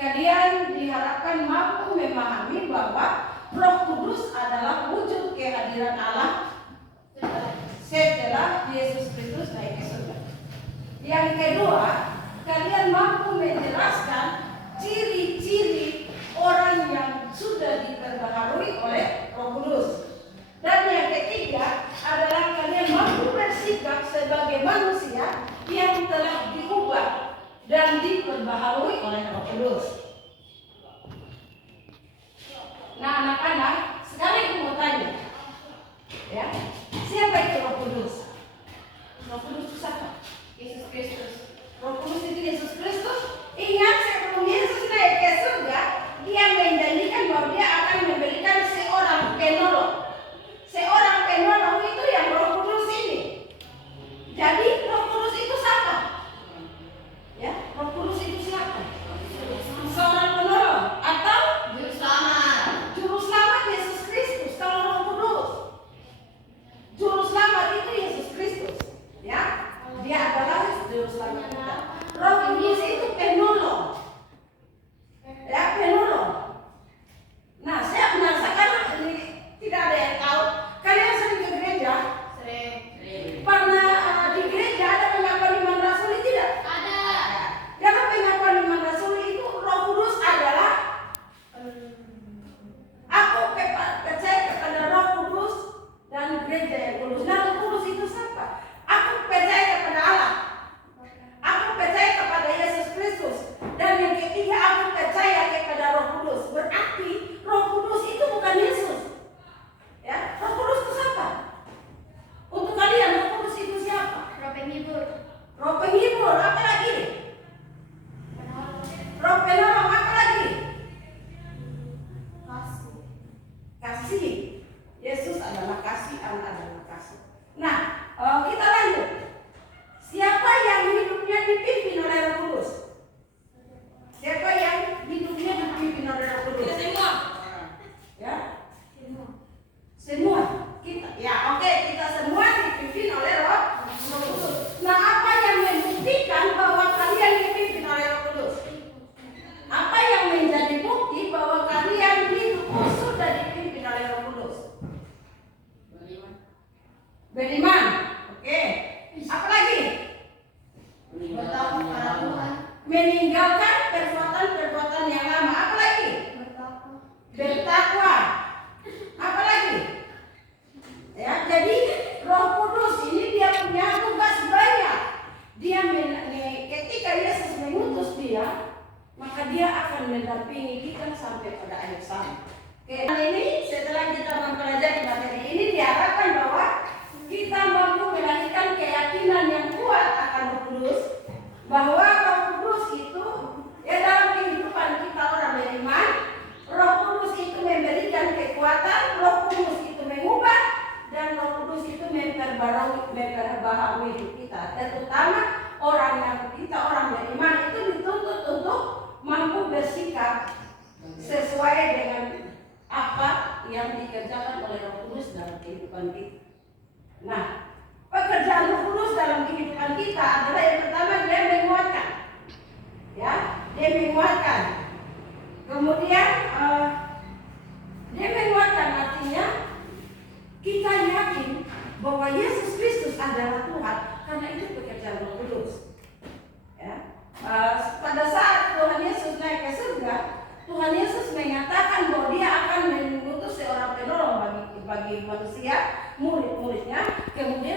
kalian diharapkan mampu memahami bahwa Roh Kudus adalah wujud kehadiran Allah setelah Yesus Kristus naik ke surga. Yang kedua, kalian mampu menjelaskan ciri-ciri orang yang sudah diperbaharui oleh Roh Kudus. Dan yang ketiga adalah kalian mampu bersikap sebagai manusia yang telah diubah dan diperbaharui oleh Roh Kudus. Nah, anak-anak, sekarang aku mau tanya, ya, siapa itu Roh Kudus? Roh Kudus itu siapa? Yesus Kristus. Roh Kudus itu Yesus Kristus. Ingat, sebelum Yesus naik ke surga, dia menjanjikan bahwa dia akan memberikan seorang penolong. Seorang penolong itu yang Roh Kudus ini. Jadi Roh Kudus itu siapa? Ya, Roh Kudus itu siapa? Seorang penolong atau juru selamat. Juru selamat Yesus Kristus. Kalau Roh Kudus, juru selamat itu Yesus Kristus. Ya, dia adalah juru selamat kita. Roh Kudus itu penolong. Ya, penolong. Nah, saya penasaran, ini tidak ada yang tahu. Kalian sering ke gereja? Sering. Pernah di gereja ada pengakuan iman rasuli tidak? Ada. Dalam pengakuan iman rasuli itu Roh Kudus adalah aku percaya kepada Roh Kudus dan gereja yang kudus. Nah, Roh Kudus itu siapa? Aku percaya kepada Allah. Aku percaya kepada Yesus Kristus. Dan yang ketiga, aku percaya kepada Roh Kudus. Berarti Roh Kudus itu bukan Yesus. Ya, Roh Kudus itu siapa? Untuk kalian, Roh Kudus itu siapa? Roh penghibur. Roh penghibur, apa lagi? Roh penolong, apa lagi? Kasih. Kasih. Yesus adalah kasih, Allah adalah kasih. Nah, kita lanjut. Siapa yang hidupnya dipimpin oleh Roh Kudus? Siapa yang hidupnya dipimpin oleh Roh Kudus? Kita semua. Ya? Semua. Kita. Ya, oke, kita semua dipimpin oleh Roh Kudus. Nah, apa yang membuktikan bahwa kalian dipimpin oleh Roh Kudus? Apa yang menjadi bukti bahwa kalian hidup sudah dipimpin oleh Roh Kudus? Beriman. Oke. Apa lagi? Bertakwa kepada Tuhan. Meninggalkan perbuatan-perbuatan yang lama. Apa lagi? Bertakwa. Apa lagi? Ya, jadi Roh Kudus ini dia punya tugas banyak. Dia ketika Yesus mengutus dia, maka dia akan mendampingi kita sampai pada akhir zaman. Oke, ini setelah kita mempelajari materi ini diharapkan bahwa kita mampu melahirkan keyakinan yang kuat akan Roh Kudus, bahwa Roh Kudus itu ya dalam kehidupan kita orang beriman, Roh Kudus itu memberikan kekuatan, Roh Kudus itu mengubah, dan Roh Kudus itu memperbaharui hidup kita. Terutama orang beriman itu dituntut untuk mampu bersikap sesuai dengan apa yang dikerjakan oleh Roh Kudus dalam kehidupan kita. Nah, pekerjaan Roh Kudus dalam kehidupan kita adalah yang pertama dia menguatkan. Ya, dia menguatkan. Kemudian dia menguatkan artinya kita yakin bahwa Yesus Kristus adalah Tuhan, karena itu pekerjaan Roh Kudus. Ya. Pada saat Tuhan Yesus naik ke surga, Tuhan Yesus mengatakan bahwa dia akan mengutus seorang penolong bagi manusia, murid-muridnya. Kemudian